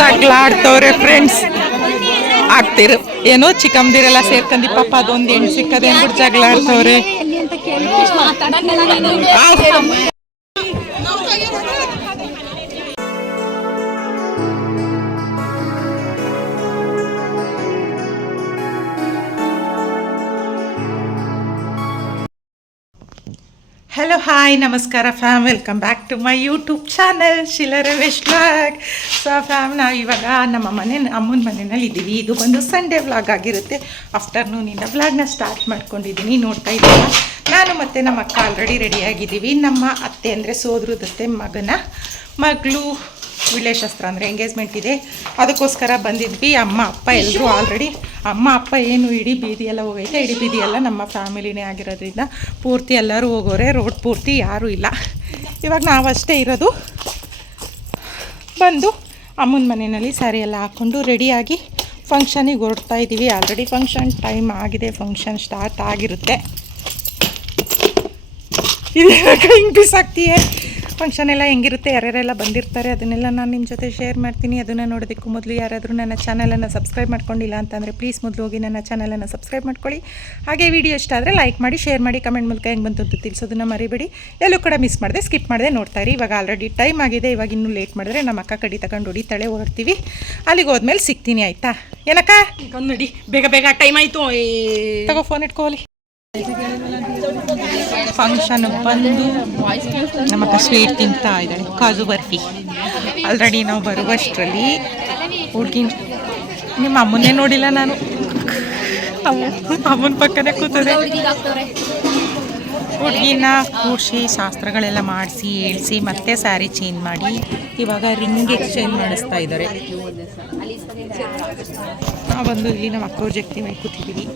ಜಗಳಾಡ್ತವ್ರೆ friends. ಆಗ್ತಿರು ಏನೋ ಚಿಕ್ಕಮ್ಮದಿರೆಲ್ಲ ಸೇರ್ಕಂದಿ ಪಾಪ ಅದೊಂದು ಹೆಣ್ಣು ಸಿಕ್ಕದೆ ಅಂದ್ಬಿಟ್ಟು ಜಗಳಾಡ್ತವ್ರೆ. ಹಲೋ ಹಾಯ್ ನಮಸ್ಕಾರ fam, welcome back to my YouTube channel Shila Ramesh vlog. So fam, ನಾವು ಇವಾಗ ನಮ್ಮ ಅಮ್ಮನ ಮನೆಯಲ್ಲಿ ಇದ್ದೀವಿ. ಇದು ಬಂದು ಸಂಡೇ ವ್ಲಾಗ್ ಆಗಿರುತ್ತೆ. ಆಫ್ಟರ್ನೂನಿಂದ ವ್ಲಾಗ್ನ ಸ್ಟಾರ್ಟ್ ಮಾಡ್ಕೊಂಡಿದ್ದೀನಿ. ನೋಡ್ತಾ ಇದ್ದೀರಾ, ನಾನು ಮತ್ತು ನಮ್ಮ ಅಕ್ಕ ಆಲ್ರೆಡಿ ರೆಡಿಯಾಗಿದ್ದೀವಿ. ನಮ್ಮ ಅತ್ತೆ ಅಂದರೆ ಸೋದರದತ್ತೆ ಮಗಳು ವಿಳಯಶಾಸ್ತ್ರ ಅಂದರೆ ಎಂಗೇಜ್ಮೆಂಟ್ ಇದೆ, ಅದಕ್ಕೋಸ್ಕರ ಬಂದಿದ್ವಿ. ಅಮ್ಮ ಅಪ್ಪ ಎಲ್ಲರೂ ಆಲ್ರೆಡಿ, ಅಮ್ಮ ಅಪ್ಪ ಏನು ಇಡೀ ಬೀದಿಯೆಲ್ಲ ಹೋಗೈತೆ. ಇಡೀ ಬೀದಿಯೆಲ್ಲ ನಮ್ಮ ಫ್ಯಾಮಿಲಿನೇ ಆಗಿರೋದ್ರಿಂದ ಪೂರ್ತಿ ಎಲ್ಲರೂ ಹೋಗೋರೆ, ರೋಡ್ ಪೂರ್ತಿ ಯಾರೂ ಇಲ್ಲ. ಇವಾಗ ನಾವಷ್ಟೇ ಇರೋದು. ಬಂದು ಅಮ್ಮನ ಮನೆಯಲ್ಲಿ ಸ್ಯಾರಿ ಎಲ್ಲ ಹಾಕ್ಕೊಂಡು ರೆಡಿಯಾಗಿ ಫಂಕ್ಷನಿಗೆ ಹೊರಡ್ತಾ ಇದ್ದೀವಿ. ಆಲ್ರೆಡಿ ಫಂಕ್ಷನ್ ಟೈಮ್ ಆಗಿದೆ, ಫಂಕ್ಷನ್ ಸ್ಟಾರ್ಟ್ ಆಗಿರುತ್ತೆ. ಇದೇನಾಗ ಹಿಂಗೆ ಬಿಸಾಕ್ತೀಯೇ? ಫಂಕ್ಷನ್ ಎಲ್ಲ ಹೆಂಗಿರುತ್ತೆ, ಯಾರ್ಯಾರೆಲ್ಲ ಬಂದಿರ್ತಾರೆ ಅದನ್ನೆಲ್ಲ ನಾನು ನಿಮ್ಮ ಜೊತೆ ಶೇರ್ ಮಾಡ್ತೀನಿ. ಅದನ್ನು ನೋಡೋದಕ್ಕೂ ಮೊದಲು ಯಾರಾದರೂ ನನ್ನ ಚಾನಲನ್ನು ಸಬ್ಸ್ಕ್ರೈಬ್ ಮಾಡ್ಕೊಂಡಿಲ್ಲ ಅಂತಂದರೆ ಪ್ಲೀಸ್ ಮೊದಲು ಹೋಗಿ ನನ್ನ ಚಾನಲನ್ನು ಸಬ್ಸ್ಕ್ರೈಬ್ ಮಾಡ್ಕೊಳ್ಳಿ. ಹಾಗೆ ವಿಡಿಯೋ ಇಷ್ಟ ಆದರೆ ಲೈಕ್ ಮಾಡಿ, ಶೇರ್ ಮಾಡಿ, ಕಮೆಂಟ್ ಮೂಲಕ ಹೆಂಗೆ ಬಂತು ಅಂತ ತಿಳಿಸೋದನ್ನ ಮರಿಬೇಡಿ. ಎಲ್ಲೂ ಕೂಡ ಮಿಸ್ ಮಾಡಿದೆ, ಸ್ಕಿಪ್ ಮಾಡಿದೆ ನೋಡ್ತಾ ಇರಿ. ಇವಾಗ ಆಲ್ರೆಡಿ ಟೈಮ್ ಆಗಿದೆ. ಇವಾಗ ಇನ್ನೂ ಲೇಟ್ ಮಾಡಿದ್ರೆ ನಮ್ಮ ಅಕ್ಕ ಕಡಿ ತಗೊಂಡು ಹೊಡಿತಾಳೆ, ಹೊರಡ್ತೀವಿ. ಅಲ್ಲಿಗೆ ಹೋದ್ಮೇಲೆ ಸಿಗ್ತೀನಿ, ಆಯಿತಾ? ಏನಕ್ಕ ನೋಡಿ, ಬೇಗ ಬೇಗ ಟೈಮ್ ಆಯಿತು. ತಗೋ ಫೋನ್ ಇಟ್ಕೋಲಿ. ಫಂಕ್ಷನ್ ಬಂದು ನಮ್ಮಕ್ಕ ಸ್ವೀಟ್ ತಿಂತಾ ಇದ್ದಾಳೆ, ಕಾಜು ಬರ್ಫಿ. ಆಲ್ರೆಡಿ ನಾವು ಬರುವಷ್ಟರಲ್ಲಿ ಹುಡುಗಿ, ನಿಮ್ಮ ಅಮ್ಮನ್ನೇ ನೋಡಿಲ್ಲ ನಾನು, ಅಮ್ಮನ ಪಕ್ಕನೇ ಕೂತದೆ. ಹುಡುಗಿನ ಕೂರಿಸಿ ಶಾಸ್ತ್ರಗಳೆಲ್ಲ ಮಾಡಿಸಿ ಏಳಿಸಿ ಮತ್ತೆ ಸ್ಯಾರಿ ಚೇಂಜ್ ಮಾಡಿ ಇವಾಗ ರಿಂಗ್ ಎಕ್ಸ್ಚೇಂಜ್ ಮಾಡಿಸ್ತಾ ಇದ್ದಾರೆ. ನಾವೊಂದು ಇಲ್ಲಿ ನಮ್ಮ ಅಕ್ಕವ್ರ ಜೊತೆ ಮೇಲೆ ಕೂತಿದ್ದೀವಿ.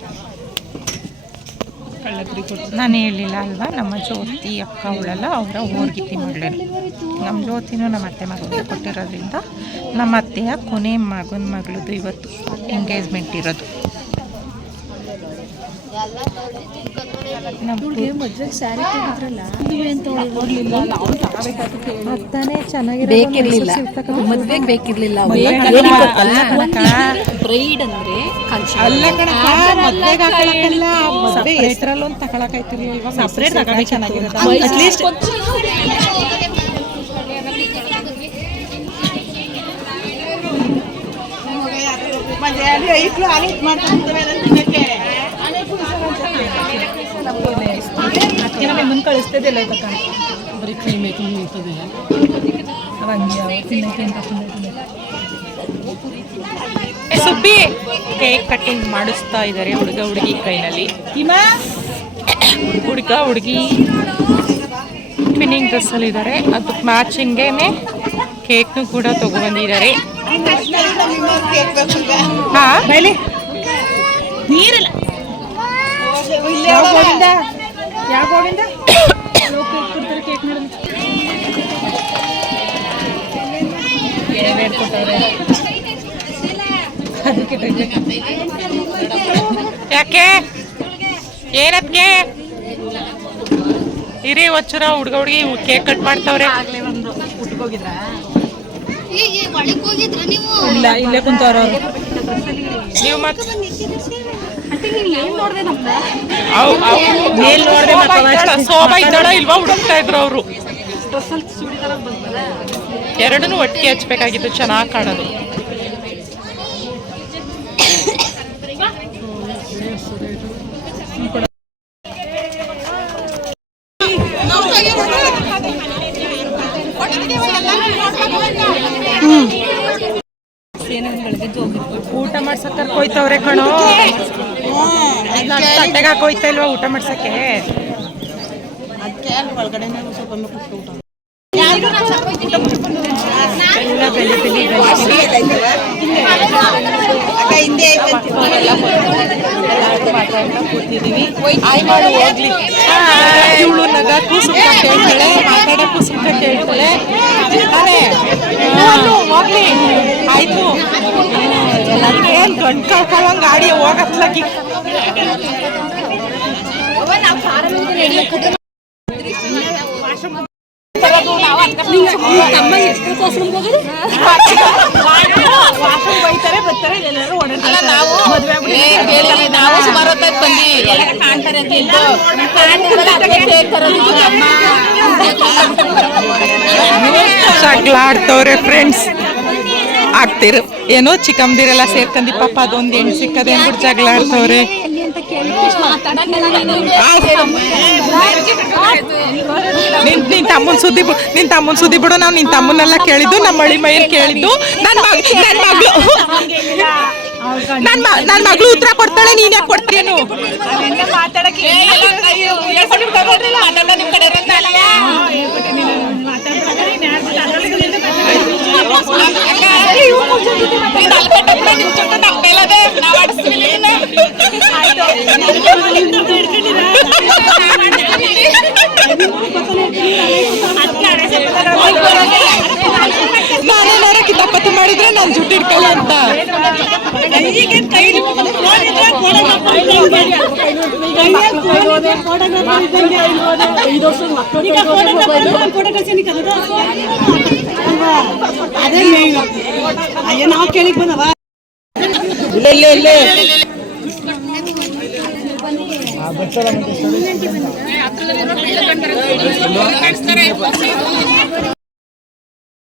ನಾನು ಹೇಳಿಲ್ಲ ಅಲ್ವಾ, ನಮ್ಮ ಜ್ಯೋತಿ ಅಕ್ಕ ಅವಳಲ್ಲ, ಅವರ ಊರ್ಗಿತ್ತಿ ಮಗಳು. ನಮ್ಮ ಜ್ಯೋತಿನೂ ನಮ್ಮ ಅತ್ತೆ ಮಗಳಿಗೆ ಕೊಟ್ಟಿರೋದ್ರಿಂದ ನಮ್ಮ ಅತ್ತೆಯ ಕೊನೆ ಮಗನ ಮಗಳದು ಇವತ್ತು ಎಂಗೇಜ್ಮೆಂಟ್ ಇರೋದು. ಬೇಕಿರ್ಲಿಲ್ಲ, ಮದ್ವೆಗೆ ಬೇಕಿರ್ಲಿಲ್ಲ. ಬ್ರೈಡ್ ಅಂದ್ರೆ ಹೆಸರಲ್ಲೊಂದು ತಗೊಳಕಾಯ್ತಿರ್ಲಿಲ್ವಾ? ಸಪ್ರೇಟ್ ತಗೊಂಡು ಚೆನ್ನಾಗಿರುತ್ತೆ. ಅಟ್ಲೀಸ್ಟ್ ಮುಂದೆ ಕಳಿಸ್ತದಿಲ್ಲ ಬರೀ ಕೈ ಮೇಕಂಡು ನಿಲ್ತದೆ. ಸುಬ್ಬಿ ಕೇಕ್ ಕಟ್ಟಿಂಗ್ ಮಾಡಿಸ್ತಾ ಇದ್ದಾರೆ ಹುಡುಗ ಹುಡುಗಿ ಕೈನಲ್ಲಿ. ಹುಡುಗಿ ಟ್ವಿನ್ನಿಂಗ್ ಡ್ರೆಸ್ಸಲ್ಲಿ ಇದ್ದಾರೆ, ಅದಕ್ಕೆ ಮ್ಯಾಚಿಂಗೇನೆ ಕೇಕ್ನು ಕೂಡ ತಗೊಬಂದಿದ್ದಾರೆ. ನೀರಿಲ್ಲ ಯಾವಾಗಿಂದ ಯಾಕೆ ಏನತ್ಗೆ ಇರಿ ಒಚ್ಚರ ಹುಡುಗ ಹುಡುಗಿ ಕೇಕ್ ಕಟ್ ಮಾಡ್ತಾವ್ರೆ. ಇಲ್ಲೇ ಕುಂತವ್ರ ನೀವು ಮತ್ತೆ ಶೋಭಾ ಇದ್ದಾಳ ಇಲ್ವಾ ಹುಡುಕ್ತಾ ಇದ್ರು ಅವರು. ಎರಡನ್ನೂ ಒಟ್ಟಿಗೆ ಹಚ್ಬೇಕಾಗಿತ್ತು, ಚೆನ್ನಾಗಿ ಕಾಣೋದು. ಊಟ ಮಾಡ್ಸಕ್ ಕರ್ಕೊಯ್ತವ್ರೆ ಕಣೋ. ತಟ್ಟೆಗೆ ಹಾಕೋಯ್ತಾ ಇಲ್ವಾ ಊಟ ಮಾಡ್ಸಕ್ಕೆ? ಎಲ್ಲ ಬೆಳಿ ಕೂತಿದ್ದೀವಿ. ಹೋಗ್ಲಿ, ಇವಳು ನಗಕ್ಕೂ ಸುತ್ತ ಕೇಳ್ತಾಳೆ, ಮಾತಾಡಕ್ಕೂ ಸುತ್ತ ಕೇಳ್ತಾಳೆ. ಹೋಗ್ಲಿ ಆಯ್ತು. ಏನ್ ಗಂಟು ಕಳ್ಕೊಳ್ಳೋಂಗ್ ಗಾಡಿ ಹೋಗತ್ಲಾಗಿ. ಸುಮಾರು ಹೊತ್ತಾಯ್ತು ಬಂದು ಎಲ್ಲ ಕಾಣ್ತಾರೆ ಅಂತ ಇದ್ದು ಜಗಳಾಡ್ತವ್ರೆ ಫ್ರೆಂಡ್ಸ್. ಆಗ್ತಿರು ಏನೋ ಚಿಕ್ಕಮ್ದಿರೆಲ್ಲ ಸೇರ್ಕಂದಿ ಪಾಪ ಅದೊಂದು ಹೆಣ್ಣು ಸಿಕ್ಕದೆ ಅಂದ್ಬಿಟ್ಟು ಜಗಳಾಡ್ತವ್ರೆ. ನಿನ್ ತಮ್ಮನ ಸುದ್ದಿ ಬಿಡು. ನಾವು ನಿನ್ ತಮ್ಮನ್ನೆಲ್ಲ ಕೇಳಿದ್ದು, ನಮ್ಮ ಮಳಿ ಮೈಯಲ್ಲಿ ಕೇಳಿದ್ದು. ನನ್ನ ಮಗಳು ಉತ್ತರ ಕೊಡ್ತಾಳೆ, ನೀನ್ ಯಾಕೆ ಕೊಡ್ತೀಯನು? ನಾನೇನಾರ ಕಿತಾಪತಿ ಮಾಡಿದ್ರೆ ನಾನು ಜುಟ್ಟು ಇಟ್ಕಲ್ಲ ಅಂತ. ಅಯ್ಯ ನಾವು ಕೇಳಿಕ್ ಬಂದವ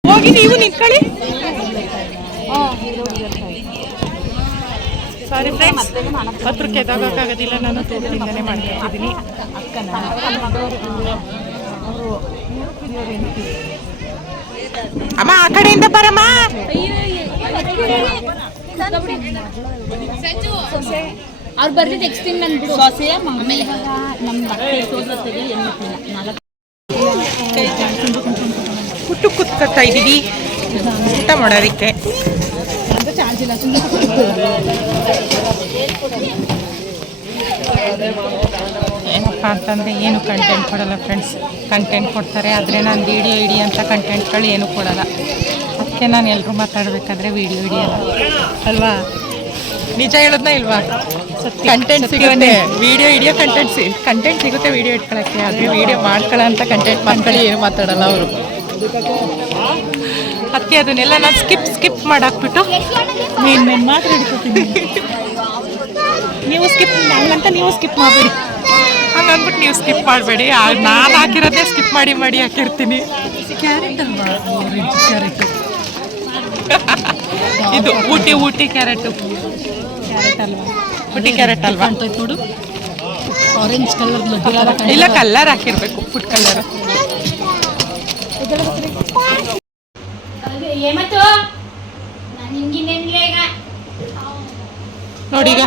ಹೋಗಿ ನೀವು ನಿಂತ್ಕೊಳ್ಳಿ. ಸಾರಿ ಫ್ರೆಂಡ್ಸ್, ಪತ್ರಕ್ಕೆ ಎದಾಗೋಕ್ಕಾಗೋದಿಲ್ಲ, ನಾನು ತೋಟದಿಂದನೇ ಮಾಡ್ತಿದ್ದೀನಿ. ಅಮ್ಮ ಆ ಕಡೆಯಿಂದ ಬರಮ್ಮ. ಅವ್ರು ಬರ್ಲಿ ನೆಕ್ಸ್ಟ್ ತಿಂಗ್ ನನ್ ಸೊಸೆಯ ಆಮೇಲೆ ನಮ್ಮ ಕುಟ್ಟು ಕುತ್ಕೊತಾ ಇದ್ದೀವಿ ಊಟ ಮಾಡೋದಕ್ಕೆ. ಏನಪ್ಪ ಅಂತಂದರೆ ಏನು ಕಂಟೆಂಟ್ ಕೊಡಲ್ಲ ಫ್ರೆಂಡ್ಸ್. ಕಂಟೆಂಟ್ ಕೊಡ್ತಾರೆ ಆದರೆ ನಾನು ವೀಡಿಯೋ ಇಡಿ ಅಂತ ಕಂಟೆಂಟ್ಗಳು ಏನೂ ಕೊಡಲ್ಲ. ಅದಕ್ಕೆ ನಾನು ಎಲ್ಲರೂ ಮಾತಾಡಬೇಕಾದ್ರೆ ವೀಡಿಯೋ ಹಿಡಿಯಲ್ಲ ಅಲ್ವಾ? ನಿಜ ಹೇಳೋದನ್ನ ಇಲ್ವಾ? ಕಂಟೆಂಟ್ ಸಿಗುತ್ತೆ, ವೀಡಿಯೋ ಹಿಡಿಯೋ ಕಂಟೆಂಟ್ ಸಿಗುತ್ತೆ ವೀಡಿಯೋ ಇಟ್ಕೊಳ್ಳೋಕ್ಕೆ. ಆದರೆ ವೀಡಿಯೋ ಮಾಡ್ಕೊಳ್ಳೋ ಅಂತ ಕಂಟೆಂಟ್ ಮಾಡ್ಕೊಳ್ಳಿ ಏನು ಮಾತಾಡಲ್ಲ ಅವರು. ಅದಕ್ಕೆ ಅದನ್ನೆಲ್ಲ ನಾನು ಸ್ಕಿಪ್ ಮಾಡಾಕ್ಬಿಟ್ಟು ಮೇನ್ ಮಾತ್ರ ಹಿಡ್ಕೊತೀನಿ. ನೀವು ಸ್ಕಿಪ್ ಮಾಡಬೇಡಿ, ಹಂಗಂದ್ಬಿಟ್ಟು ನೀವು ಸ್ಕಿಪ್ ಮಾಡಬೇಡಿ. ನಾನು ಹಾಕಿರೋದೇ ಸ್ಕಿಪ್ ಮಾಡಿ ಹಾಕಿರ್ತೀನಿ. ಕ್ಯಾರೆಟ್ ಅಲ್ವಾ? ಕ್ಯಾರೆಟ್ ಇದು ಊಟಿ ಕ್ಯಾರೆಟ್ ಅಲ್ವಾ? ಊಟಿ ಕ್ಯಾರೆಟ್ ಅಲ್ವಾ? ನೋಡು ಆರೆಂಜ್ ಕಲರ್ ಇಲ್ಲ, ಕಲರ್ ಹಾಕಿರ್ಬೇಕು, ಫುಡ್ ಕಲರ್. ನೋಡಿ ಈಗ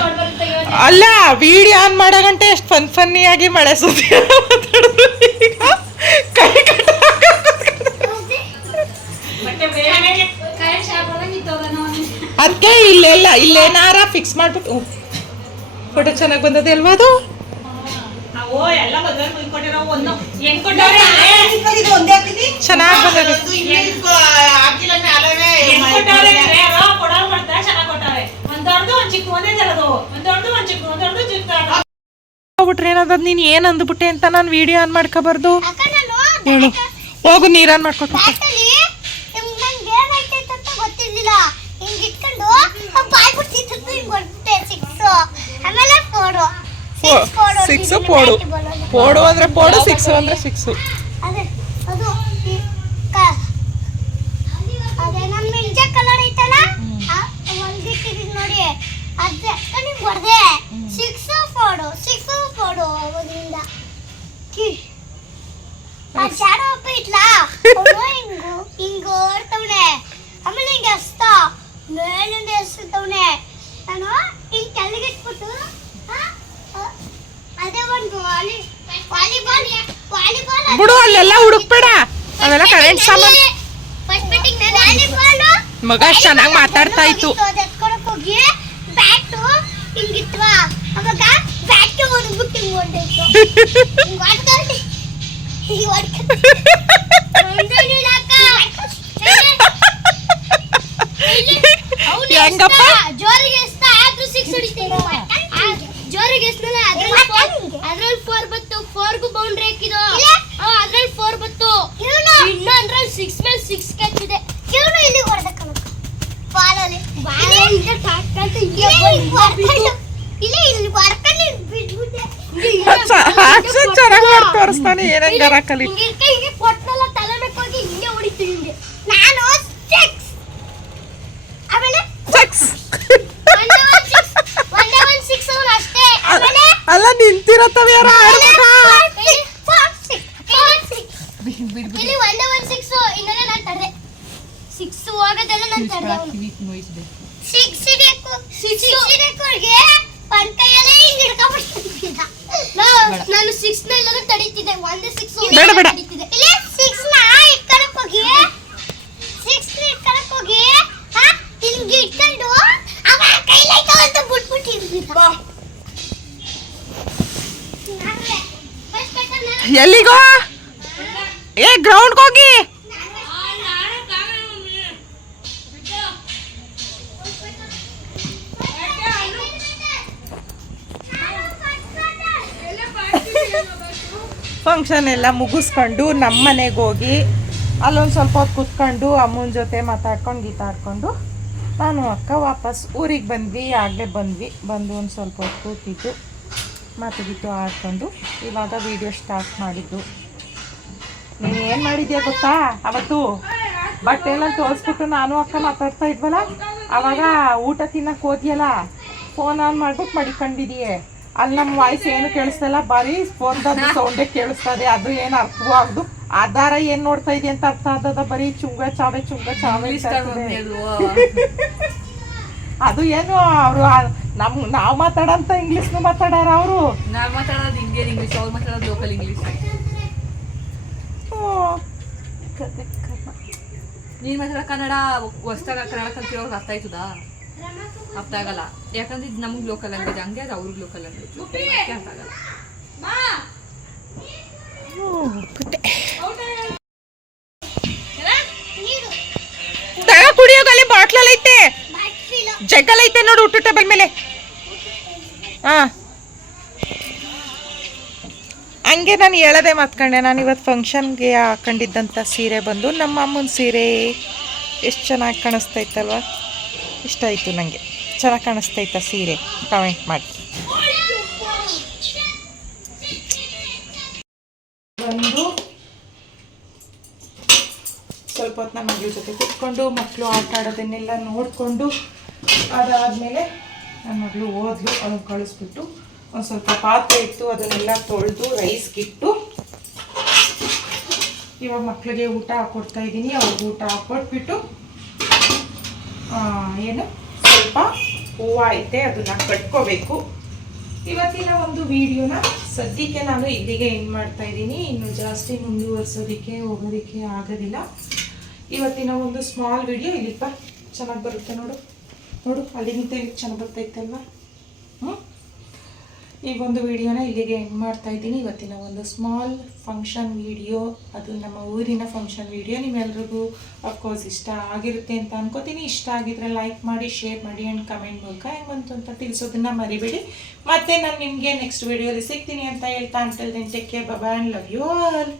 ಅಲ್ಲ, ವಿಡಿಯೋ ಆನ್ ಮಾಡೋ ಗಂಟೆ ಎಷ್ಟು ಫನ್ನಿಯಾಗಿ ಮಳೆ ಸುದ್ದಿ ಮಾತಾಡೋದು. ಈಗ ಕೈ ಅದಕ್ಕೆ ಇಲ್ಲೇನಾರ ಫಿಕ್ಸ್ ಮಾಡ್ಬಿಟ್ಟು ಫೋಟೋ ಚೆನ್ನಾಗಿ ಬಂದದೆ ಅಲ್ವಾ? ಅದು ಚೆನ್ನಾಗಿ ಬಂದದೆ. ಬಿಟ್ರೆ ಏನದ, ನೀನು ಏನು ಅಂದ್ಬಿಟ್ಟೆ ಅಂತ ನಾನು ವಿಡಿಯೋ ಆನ್ ಮಾಡ್ಕೋಬಾರ್ದು. ಹೇಳು, ಹೋಗು ನೀರು ಆನ್ ಮಾಡ್ಕೊಟ್ಟು. ಸಿಕ್ಸ್ ಪೋಡು ಅಂದ್ರೆ ಪೋಡು, ಸಿಕ್ಸ್ ಅಂದ್ರೆ ಸಿಕ್ಸ್. ಆಮೇಲೆ ಹಿಂಗೆ ಎಸ್ತ ಮೇಲಿಂದ ಎಸ್ತವನೆ. ನಾನು ಹಿಂಗೆ ಕೆಳಗೆ ಇಟ್ಬಿಟ್ಟು ಅದೇ ಒಂದು ವಾಲಿಬಾಲ್ ಬಿಡು, ಅಲ್ಲೆಲ್ಲ ಹುಡುಕ್ಬೇಡ, ಅವೆಲ್ಲ ಕರೆಂಟ್ ಸಾಮಾನು. ಮಗ ಚೆನ್ನಾಗಿ ಮಾತಾಡ್ತಾ ಇತ್ತು. ಎತ್ಕೊಳಕ್ ಹೋಗಿ ಬ್ಯಾಟು ಹಿಂಗಿತ್ವಾ, ಅವಾಗ ಬ್ಯಾಟ್ ಹೊಡೆದ್ಬಿಟ್ಟು ಹಿಂಗ್ ಹೊಡೆದಿತ್ತು. ಹೆಂಗಪ್ಪ ಜೋರಿಗೆ ಎಸ್ತಾ ಆದ್ರೂ 6 ಹೊಡಿತೀನಿ. ಜೋರಿಗೆ ಎಸ್ನಲ್ಲ ಅದ್ರಲ್ಲಿ 4 ಬತ್ತು, 4ಗೂ ಬೌಂಡ್ರಿ ಹಾಕಿದ್ದು. ಅದ್ರಲ್ಲಿ 4 ಬತ್ತು, ಇನ್ನು ಅದ್ರಲ್ಲಿ 6 ಮೇಲೆ 6 ಕಚ್ಚಿದೆ. ಇವನು ಇಲ್ಲಿ ಹೊಡೆದಕ್ಕ ಬಾಲಲ್ಲಿ ಇಲ್ಲ ಇಲ್ಲಿ ಬರ್ತಾನೆ ಬಿಟ್ಬಿಟ್ಟೆ ಆಕ್ಷನ್ ಚೆನ್ನಾಗಿ ಮಾಡಿ ತೋರಿಸ್ತಾನೆ ಏನೇನು ಗರ ಕಲಿ ಹಿಂಗೆ ಕೊಟ್ಟಲ್ಲ ತಲೆ ಮೇಲೆ ಹೋಗಿ ಹಿಂಗೆ ಹೊಡಿತು ಹಿಂಗೆ ನಾನು 6 ಆಮೇಲೆ 6 116 ಅವನು ಅಷ್ಟೇ ಆಮೇಲೆ ಅಲ್ಲ ನಿಂತಿರತ್ತವ ಯಾರ ಇಲ್ಲಿ 116 ಇನ್ನೆಲ್ಲ ನಾನು ತಡೆದೆ 6 ಹೋಗೋದೆಲ್ಲ ನಾನು ತಡೆದೆ ಅವನು 6 ಹಿಡಿಯೋಕೆ ಪನ್ ಕೈಯಲ್ಲೇ ಹಿಂಗೆ ಹಿಡ್ಕೊಂಡ್ಬಿಟ್ಟಿದ್ದ ನಾನು 6 ನ ಎಲ್ಲರೂ ತಡೀತಿದ್ದೆ ಒಂದೇ 6 ಬೇಡ ಬೇಡ ತಡೀತಿದ್ದೆ ಇಲ್ಲಿ 6 ನ ಇಟ್ಕೊಳಕ್ ಹೋಗಿ 6 ನ ಇಟ್ಕೊಳಕ್ ಹೋಗಿ ಹಿಂಗೆ ಇಟ್ಕೊಂಡು ಅವ ಕೈಲೈತ ಅಂತ ಬಿಟ್ಬಿಟ್ಟಿದ್ದ ಎಲ್ಲಿಗೋ ಏ ಗ್ರೌಂಡ್ಗೆ ಹೋಗಿ ಫಂಕ್ಷನ್ ಎಲ್ಲ ಮುಗಿಸ್ಕೊಂಡು ನಮ್ಮ ಮನೆಗೆ ಹೋಗಿ ಅಲ್ಲೊಂದು ಸ್ವಲ್ಪ ಹೊತ್ತು ಕೂತ್ಕೊಂಡು ಅಮ್ಮನ ಜೊತೆ ಮಾತಾಡ್ಕೊಂಡು ಗೀತಾಡ್ಕೊಂಡು ನಾನು ಅಕ್ಕ ವಾಪಸ್ ಊರಿಗೆ ಬಂದ್ವಿ ಆಗಲೇ ಬಂದು ಒಂದು ಸ್ವಲ್ಪ ಹೊತ್ತು ಕೂತಿದ್ದು ಮಾತು ಆಡ್ಕೊಂಡು ಇವಾಗ ವಿಡಿಯೋ ಸ್ಟಾರ್ಟ್ ಮಾಡಿದ್ದು. ನೀನು ಏನು ಮಾಡಿದ್ಯಾ ಗೊತ್ತಾ, ಅವತ್ತು ಬಟ್ಟೆ ಎಲ್ಲ ತೋರಿಸ್ಬಿಟ್ಟು ನಾನು ಅಕ್ಕ ಮಾತಾಡ್ತಾ ಇದ್ವಲ್ಲ, ಆವಾಗ ಊಟ ತಿನ್ನಕ್ಕೆ ಹೋದ್ಯಲ್ಲ, ಫೋನ್ ಆನ್ ಮಾಡ್ಬಿಟ್ಟು ಮಡಿಕೊಂಡಿದೀಯೆ. ಅಲ್ಲಿ ನಮ್ಮ ವಾಯ್ಸ್ ಏನು ಕೇಳಿಸ್ತಲ್ಲ, ಬರೀ ಫೋನ್ದು ಸೌಂಡೇ ಕೇಳಿಸ್ತದೆ. ಅದು ಏನು ಅರ್ಥವೂ ಆಗ್ದು ಆಧಾರ ಏನು ನೋಡ್ತಾ ಇದೆಯಾ ಅಂತ ಅರ್ಥ ಆದದ, ಬರೀ ಚುಂಗ ಚಾವೆ ಅದು ಏನು ಅವರು ನಾವು ಮಾತಾಡಂತ ಇಂಗ್ಲೀಷ್ನು ಮಾತಾಡಾರ ಅವರು. ನಾವು ಮಾತಾಡೋದು ಇಂಡಿಯನ್ ಇಂಗ್ಲೀಷ್, ಅವ್ರು ಮಾತಾಡೋದು ಲೋಕಲ್ ಇಂಗ್ಲೀಷ್. ನೀನು ಮಾತಾಡೋ ಕನ್ನಡ ಹೊಸ್ದಾಗ ಕನ್ನಡ ಕಲ್ತಿರೋರ್ಗೆ ಅರ್ಥ ಆಯ್ತದಾ? ಅರ್ಥ ಆಗಲ್ಲ, ಯಾಕಂದ್ರೆ ಇದು ನಮ್ಗೆ ಲೋಕಲ್ ಲ್ಯಾಂಗ್ವೇಜ್, ಹಂಗೆ ಅದು ಅವ್ರಿಗೆ ಲೋಕಲ್ ಲ್ಯಾಂಗ್ವೇಜ್, ಅರ್ಥ ಆಗಲ್ಲ. ಕುಡಿಯೋಗಲ್ಲಿ ಬಾಟ್ಲಲ್ಲಿ ಐತೆ, ಜಗ್ಗಲ್ಲಿ ಐತೆ ನೋಡು, ಊಟ ಟೇಬಲ್ ಮೇಲೆ. ಹಂಗೆ ನಾನು ಹೇಳದೆ ಮಾತ್ಕೊಂಡೆ. ನಾನು ಇವತ್ತು ಫಂಕ್ಷನ್ಗೆ ಹಾಕೊಂಡಿದ್ದಂಥ ಸೀರೆ ಬಂದು ನಮ್ಮ ಅಮ್ಮನ ಸೀರೆ. ಎಷ್ಟು ಚೆನ್ನಾಗಿ ಕಾಣಿಸ್ತೈತಲ್ವ, ಇಷ್ಟ ಆಯಿತು ನನಗೆ. ಚೆನ್ನಾಗಿ ಕಾಣಿಸ್ತೈತ ಸೀರೆ? ಕಮೆಂಟ್ ಮಾಡಿ. ಬಂದು ಸ್ವಲ್ಪ ಹೊತ್ತು ನಮ್ಮ ಮಗಳ ಜೊತೆ ಕೂತ್ಕೊಂಡು ಮಕ್ಕಳು ಆಟ ಆಡೋದನ್ನೆಲ್ಲ ನೋಡಿಕೊಂಡು ಅದಾದಮೇಲೆ ನನ್ನ ಮಗಳು ಹೋದ್ಲು. ಅದನ್ನು ಕಳಿಸ್ಬಿಟ್ಟು ಒಂದು ಸ್ವಲ್ಪ ಪಾತ್ರೆ ಇತ್ತು, ಅದನ್ನೆಲ್ಲ ತೊಳೆದು ರೈಸ್ಗಿಟ್ಟು ಇವಾಗ ಮಕ್ಕಳಿಗೆ ಊಟ ಹಾಕ್ಕೊಡ್ತಾ ಇದ್ದೀನಿ. ಅವ್ರಿಗೆ ಊಟ ಹಾಕ್ಕೊಟ್ಬಿಟ್ಟು ಏನು ಸ್ವಲ್ಪ ಹೂವು ಐತೆ, ಅದನ್ನು ಕಟ್ಕೋಬೇಕು. ಇವತ್ತಿನ ಒಂದು ವಿಡಿಯೋನ ಸದ್ಯಕ್ಕೆ ನಾನು ಇಲ್ಲಿಗೆ ಎಂಡ್ ಮಾಡ್ತಾ ಇದ್ದೀನಿ. ಇನ್ನು ಜಾಸ್ತಿ ಮುಂದುವರ್ಸೋದಕ್ಕೆ ಹೋಗೋದಕ್ಕೆ ಆಗೋದಿಲ್ಲ. ಇವತ್ತಿನ ಒಂದು ಸ್ಮಾಲ್ ವಿಡಿಯೋ ಇಲ್ಲಿಪ್ಪ ಚೆನ್ನಾಗಿ ಬರುತ್ತೆ ನೋಡು ಅಲ್ಲಿಗಿಂತ ಇಲ್ಲಿ ಚೆನ್ನಾಗಿ ಬರ್ತೈತಲ್ವ. ಈ ಒಂದು ವಿಡಿಯೋನ ಇಲ್ಲಿಗೆ ಎಂಡ್ ಮಾಡ್ತಾ ಇದ್ದೀನಿ. ಇವತ್ತಿನ ಒಂದು ಸ್ಮಾಲ್ ಫಂಕ್ಷನ್ ವಿಡಿಯೋ, ಅದು ನಮ್ಮ ಊರಿನ ಫಂಕ್ಷನ್ ವಿಡಿಯೋ. ನಿಮ್ಮೆಲ್ರಿಗೂ ಅಫ್ಕೋರ್ಸ್ ಇಷ್ಟ ಆಗಿರುತ್ತೆ ಅಂತ ಅನ್ಕೋತೀನಿ. ಇಷ್ಟ ಆಗಿದ್ರೆ ಲೈಕ್ ಮಾಡಿ, ಶೇರ್ ಮಾಡಿ ಆ್ಯಂಡ್ ಕಮೆಂಟ್ ಮೂಲಕ ಹೆಂಗೆ ಬಂತು ಅಂತ ತಿಳಿಸೋದನ್ನ ಮರಿಬೇಡಿ. ಮತ್ತೆ ನಾನು ನಿಮಗೆ ನೆಕ್ಸ್ಟ್ ವಿಡಿಯೋಲಿ ಸಿಗ್ತೀನಿ ಅಂತ ಹೇಳ್ತಾ, until then take care, bye bye, love you all.